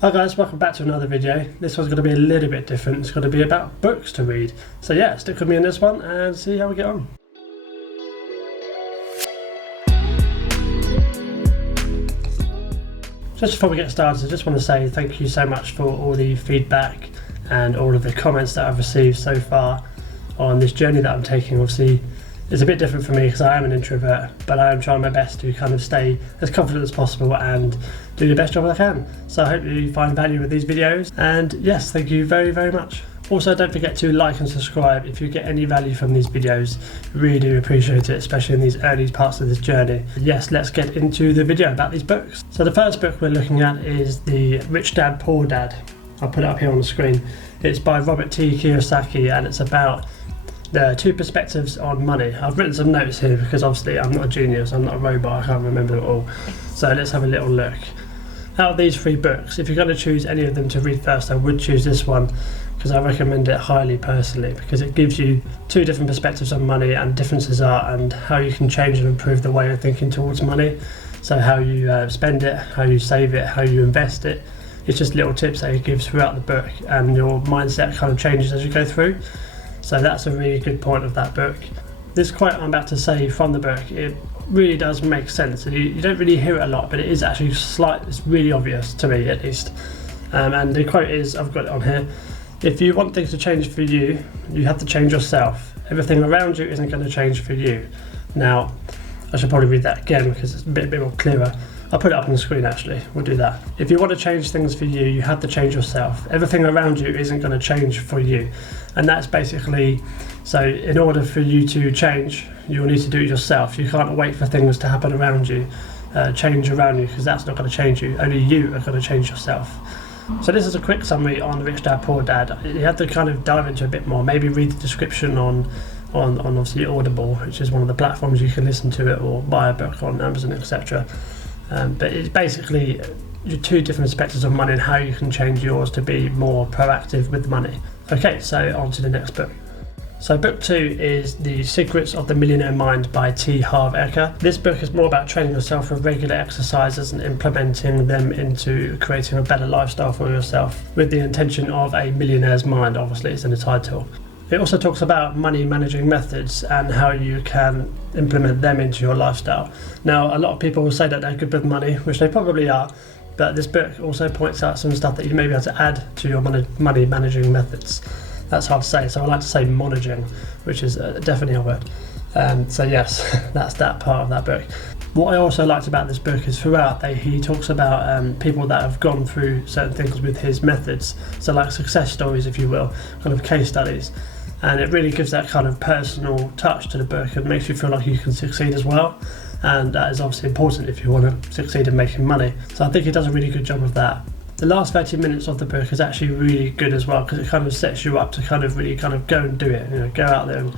Hi guys, welcome back to another video. This one's going to be a little bit different. It's going to be about books to read. So yeah, stick with me in this one and see how we get on. Just before we get started, I just want to say thank you so much for all the feedback and all of the comments that I've received so far on this journey that I'm taking. Obviously, it's a bit different for me because I am an introvert, but I am trying my best to kind of stay as confident as possible and do the best job I can. So I hope you find value with these videos, and yes, thank you very, very much. Also, don't forget to like and subscribe if you get any value from these videos. Really do appreciate it, especially in these early parts of this journey. Yes, let's get into the video about these books. So the first book we're looking at is the Rich Dad, Poor Dad. I'll put it up here on the screen. It's by Robert T. Kiyosaki, and it's about the two perspectives on money. I've written some notes here because obviously I'm not a genius, I'm not a robot, I can't remember it all. So let's have a little look. Out of these three books, if you're going to choose any of them to read first, I would choose this one because I recommend it highly personally, because it gives you two different perspectives on money and differences are and how you can change and improve the way you're thinking towards money. So how you spend it, how you save it, how you invest it. It's just little tips that he gives throughout the book, and your mindset kind of changes as you go through. So that's a really good point of that book. This quote I'm about to say from the book, it really does make sense. You don't really hear it a lot, but it is actually it's really obvious to me at least. And the quote is, I've got it on here: if you want things to change for you, you have to change yourself. Everything around you isn't going to change for you. Now, I should probably read that again because it's a bit more clearer. I'll put it up on the screen actually, we'll do that. If you want to change things for you, you have to change yourself. Everything around you isn't going to change for you. And that's basically, so in order for you to change, you'll need to do it yourself. You can't wait for things to happen around you, change around you, because that's not going to change you. Only you are going to change yourself. So this is a quick summary on Rich Dad, Poor Dad. You have to kind of dive into a bit more, maybe read the description on obviously Audible, which is one of the platforms you can listen to it, or buy a book on Amazon, etc. But it's basically your two different perspectives on money and how you can change yours to be more proactive with money. Okay, so on to the next book. So book 2 is The Secrets of the Millionaire Mind by T. Harv Eker. This book is more about training yourself with regular exercises and implementing them into creating a better lifestyle for yourself with the intention of a millionaire's mind. Obviously, it's in the title. It also talks about money managing methods and how you can implement them into your lifestyle. Now, a lot of people will say that they're good with money, which they probably are, but this book also points out some stuff that you may be able to add to your money managing methods. That's hard to say, so I like to say monaging, which is definitely a word. So yes, that's that part of that book. What I also liked about this book is throughout he talks about people that have gone through certain things with his methods, so like success stories, if you will, kind of case studies. And it really gives that kind of personal touch to the book and makes you feel like you can succeed as well. And that is obviously important if you want to succeed in making money. So I think he does a really good job of that. The last 30 minutes of the book is actually really good as well, because it kind of sets you up to kind of really kind of go and do it. You know, go out there and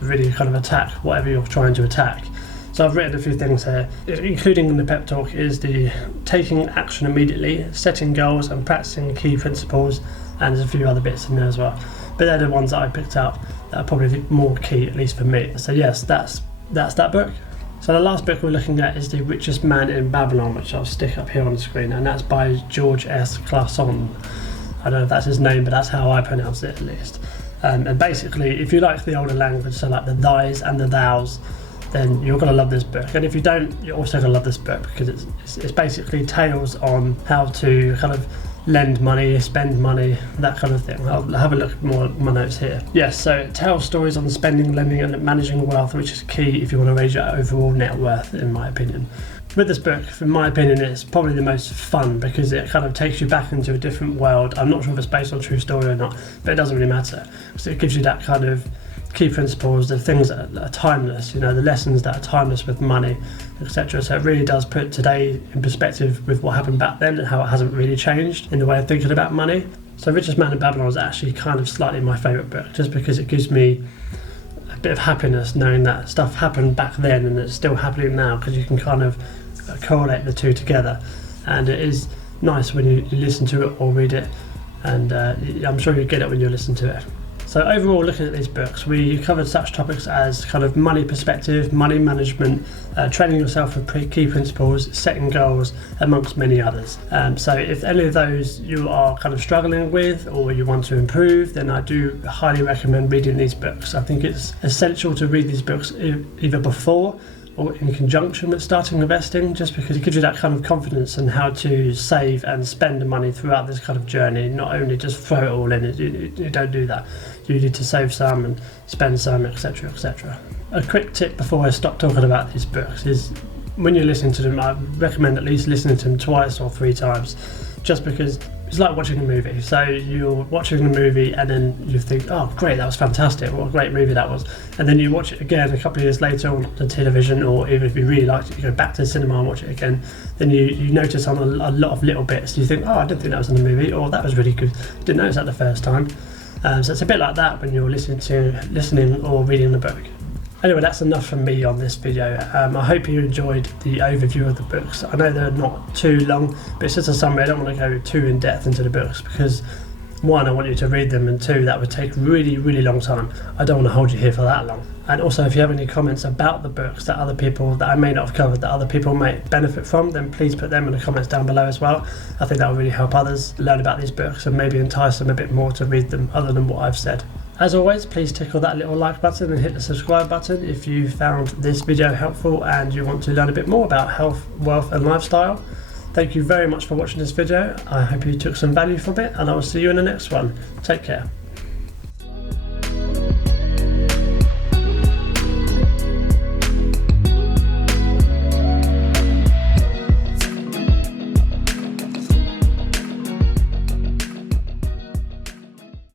really kind of attack whatever you're trying to attack. So I've written a few things here, including in the pep talk is the taking action immediately, setting goals and practicing key principles, and there's a few other bits in there as well. But they're the ones that I picked up that are probably more key, at least for me. So yes, that's that book. So the last book we're looking at is The Richest Man in Babylon, which I'll stick up here on the screen, and that's by George S. Clason. I don't know if that's his name, but that's how I pronounce it at least. And basically, if you like the older language, so like the thys and the thous, then you're going to love this book. And if you don't, you're also going to love this book, because it's basically tales on how to kind of lend money, spend money, that kind of thing. I'll have a look more at my notes here. Yes, so it tells stories on spending, lending and managing wealth, which is key if you want to raise your overall net worth, in my opinion. With this book, in my opinion, it's probably the most fun because it kind of takes you back into a different world. I'm not sure if it's based on true story or not, but it doesn't really matter. So it gives you that kind of key principles, the things that are timeless, you know, the lessons that are timeless with money, etc. So it really does put today in perspective with what happened back then and how it hasn't really changed in the way of thinking about money. So Richest Man in Babylon is actually kind of slightly my favourite book, just because it gives me a bit of happiness knowing that stuff happened back then and it's still happening now, because you can kind of correlate the two together. And it is nice when you listen to it or read it, and I'm sure you get it when you listen to it. So overall, looking at these books, we covered such topics as kind of money perspective, money management, training yourself with key principles, setting goals, amongst many others. So if any of those you are kind of struggling with or you want to improve, then I do highly recommend reading these books. I think it's essential to read these books either before or in conjunction with starting investing, just because it gives you that kind of confidence in how to save and spend the money throughout this kind of journey, not only just throw it all in. You don't do that. You need to save some and spend some, etc, etc. A quick tip before I stop talking about these books is when you're listening to them, I recommend at least listening to them twice or 3 times, just because it's like watching a movie. So you're watching the movie and then you think, oh great, that was fantastic, what a great movie that was. And then you watch it again a couple of years later on the television, or even if you really liked it, you go back to the cinema and watch it again. Then you notice on a lot of little bits. You think, oh, I didn't think that was in the movie, or that was really good. Didn't notice that the first time. So it's a bit like that when you're listening or reading the book. Anyway, that's enough from me on this video. I hope you enjoyed the overview of the books. I know they're not too long, but it's just a summary. I don't want to go too in depth into the books because 1, I want you to read them, and 2, that would take really, really long time. I don't want to hold you here for that long. And also, if you have any comments about the books that other people, that I may not have covered, that other people may benefit from, then please put them in the comments down below as well. I think that will really help others learn about these books and maybe entice them a bit more to read them other than what I've said. As always, please tickle that little like button and hit the subscribe button if you found this video helpful and you want to learn a bit more about health, wealth and lifestyle. Thank you very much for watching this video. I hope you took some value from it, and I will see you in the next one. Take care.